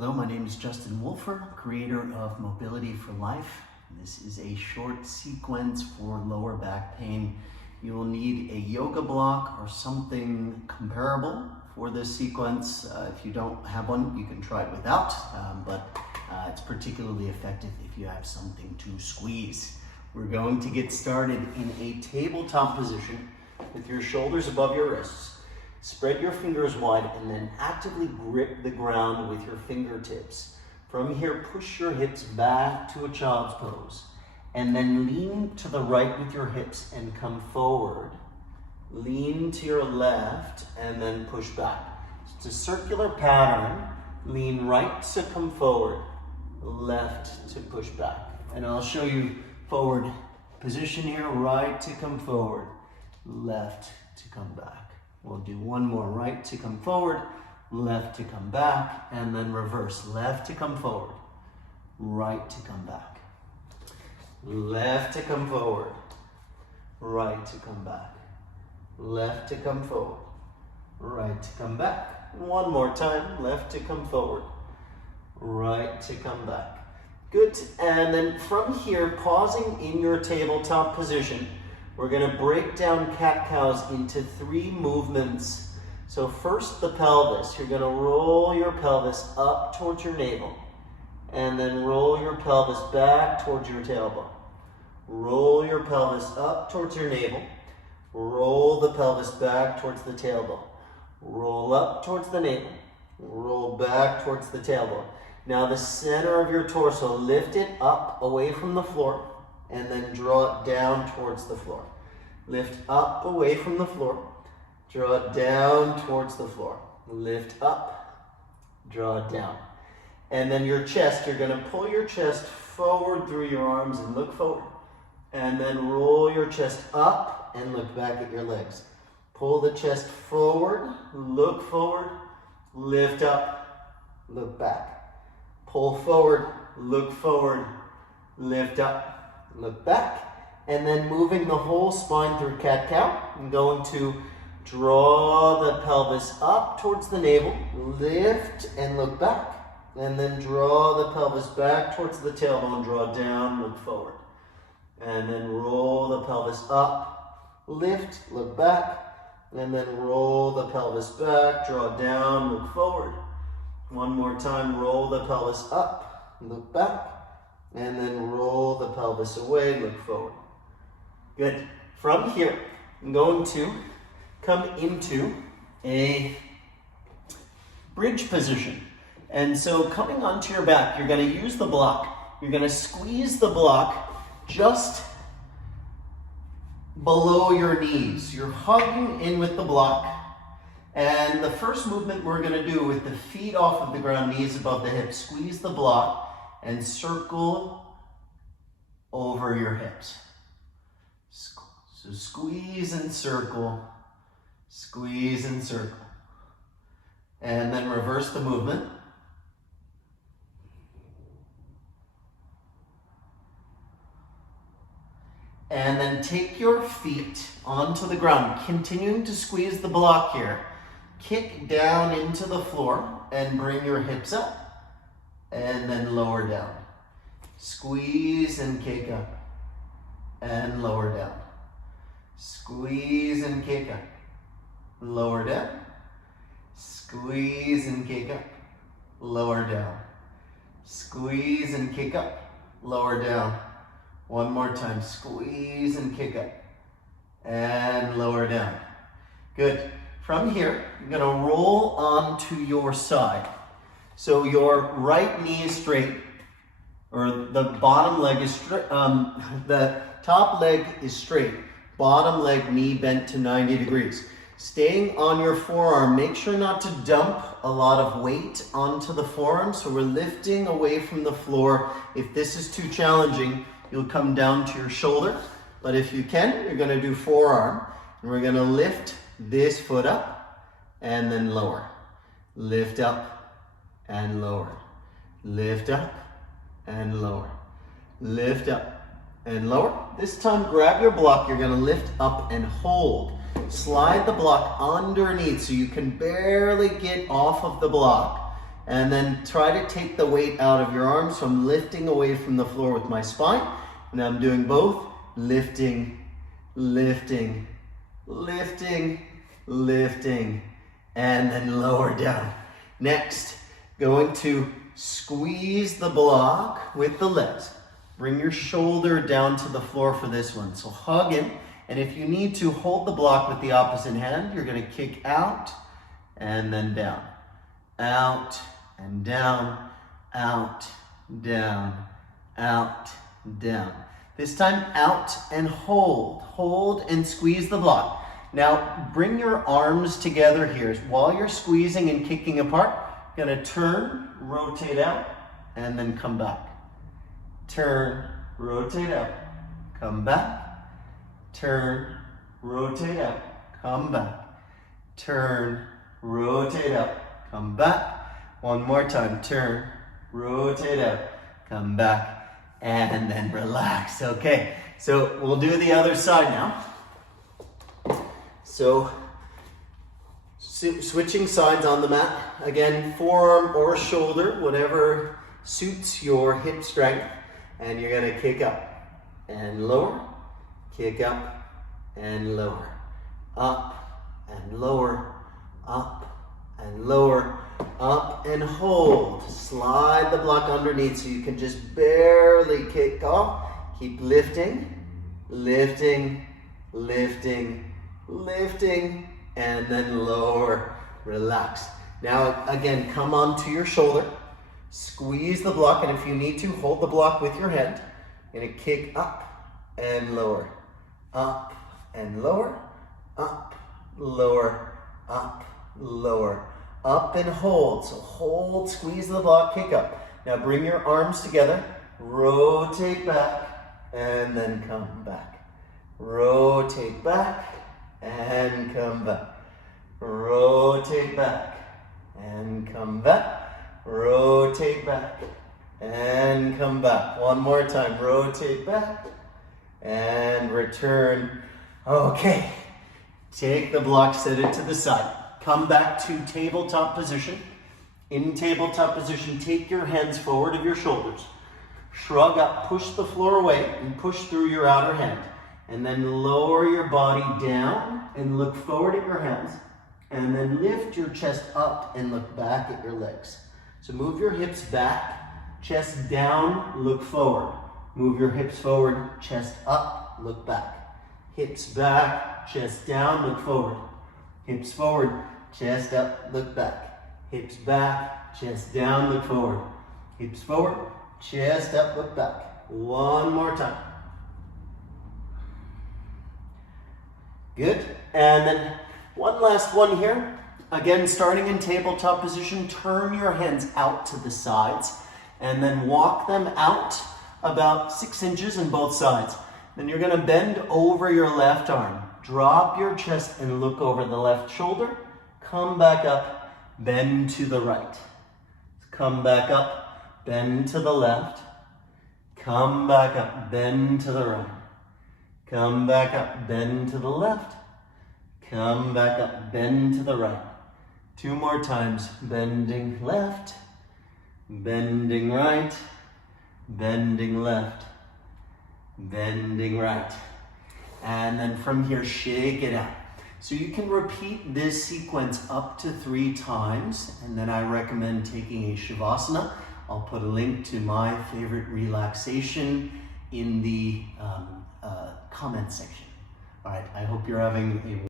Hello, my name is Justin Wolfer, creator of Mobility for Life. This is a short sequence for lower back pain. You will need a yoga block or something comparable for this sequence. If you don't have one, you can try it without, but it's particularly effective if you have something to squeeze. We're going to get started in a tabletop position with your shoulders above your wrists. Spread your fingers wide and then actively grip the ground with your fingertips. From here, push your hips back to a child's pose. And then lean to the right with your hips and come forward. Lean to your left and then push back. It's a circular pattern. Lean right to come forward, left to push back. And I'll show you forward position here, right to come forward, left to come back. We'll do one more, right to come forward, left to come back, and then reverse, left to come forward, right to come back. Left to come forward, right to come back. Left to come forward, right to come back. One more time, left to come forward, right to come back. Good, and then from here, pausing in your tabletop position, we're gonna break down cat-cows into 3 movements. So first, the pelvis. You're gonna roll your pelvis up towards your navel, and then roll your pelvis back towards your tailbone. Roll your pelvis up towards your navel, roll the pelvis back towards the tailbone. Roll up towards the navel, roll back towards the tailbone. Now the center of your torso, lift it up away from the floor, and then draw it down towards the floor. Lift up away from the floor, draw it down towards the floor. Lift up, draw it down. And then your chest, you're gonna pull your chest forward through your arms and look forward. And then roll your chest up and look back at your legs. Pull the chest forward, look forward, lift up, look back. Pull forward, look forward, lift up, look back, and then moving the whole spine through cat-cow. I'm going to draw the pelvis up towards the navel, lift and look back, and then draw the pelvis back towards the tailbone, draw down, look forward. And then roll the pelvis up, lift, look back, and then roll the pelvis back, draw down, look forward. One more time, roll the pelvis up, look back, and then roll the pelvis away, look forward. Good. From here, I'm going to come into a bridge position. And so coming onto your back, you're going to use the block. You're going to squeeze the block just below your knees. You're hugging in with the block. And the first movement we're going to do with the feet off of the ground, knees above the hips, squeeze the block and circle over your hips. So squeeze and circle, squeeze and circle. And then reverse the movement. And then take your feet onto the ground, continuing to squeeze the block here. Kick down into the floor and bring your hips up and then lower down. Squeeze and kick up and lower down. Squeeze and kick up, lower down. Squeeze and kick up, lower down. Squeeze and kick up, lower down. One more time, squeeze and kick up and lower down. Good. From here, you're gonna roll onto your side. So your right knee is straight, or the bottom leg is straight, the top leg is straight, bottom leg, knee bent to 90 degrees. Staying on your forearm, make sure not to dump a lot of weight onto the forearm, so we're lifting away from the floor. If this is too challenging, you'll come down to your shoulder, but if you can, you're gonna do forearm, and we're gonna lift this foot up, and then lower. Lift up, and lower. Lift up, and lower. Lift up, and lower. This time, grab your block. You're gonna lift up and hold. Slide the block underneath so you can barely get off of the block. And then try to take the weight out of your arms. So I'm lifting away from the floor with my spine. And I'm doing both. Lifting, lifting, lifting, lifting, and then lower down. Next, going to squeeze the block with the legs. Bring your shoulder down to the floor for this one. So hug in, and if you need to, hold the block with the opposite hand. You're gonna kick out and then down. Out and down, out, down, out, down. This time out and hold. Hold and squeeze the block. Now bring your arms together here. While you're squeezing and kicking apart, you're gonna turn, rotate out, and then come back. Turn, rotate out, come back. Turn, rotate out, come back. Turn, rotate out, come back. One more time. Turn, rotate out, come back, and then relax. Okay, so we'll do the other side now. So switching sides on the mat. Again, forearm or shoulder, whatever suits your hip strength. And you're gonna kick up and lower, kick up and lower, up and lower, up and lower, up and hold. Slide the block underneath so you can just barely kick off. Keep lifting, lifting, lifting, lifting, and then lower, relax. Now again, come onto your shoulder. Squeeze the block, and if you need to, hold the block with your hand. You're gonna kick up and lower, up and lower, up, lower, up, lower, up and hold. So hold, squeeze the block, kick up. Now bring your arms together, rotate back, and then come back. Rotate back, and come back. Rotate back, and come back. Rotate back and come back. One more time. Rotate back and return. Okay. Take the block, set it to the side. Come back to tabletop position. In tabletop position, take your hands forward of your shoulders. Shrug up, push the floor away, and push through your outer hand. And then lower your body down and look forward at your hands. And then lift your chest up and look back at your legs. So move your hips back, chest down, look forward. Move your hips forward, chest up, look back. Hips back, chest down, look forward. Hips forward, chest up, look back. Hips back, chest down, look forward. Hips forward, chest up, look back. One more time. Good. And then one last one here. Again, starting in tabletop position, turn your hands out to the sides and then walk them out about 6 inches on both sides. Then you're gonna bend over your left arm. Drop your chest and look over the left shoulder. Come back up, bend to the right. Come back up, bend to the left. Come back up, bend to the right. Come back up, bend to the left. Come back up, bend to the right. 2 more times, bending left, bending right, bending left, bending right. And then from here, shake it out. So you can repeat this sequence up to 3 times, and then I recommend taking a Savasana. I'll put a link to my favorite relaxation in the comment section. All right, I hope you're having a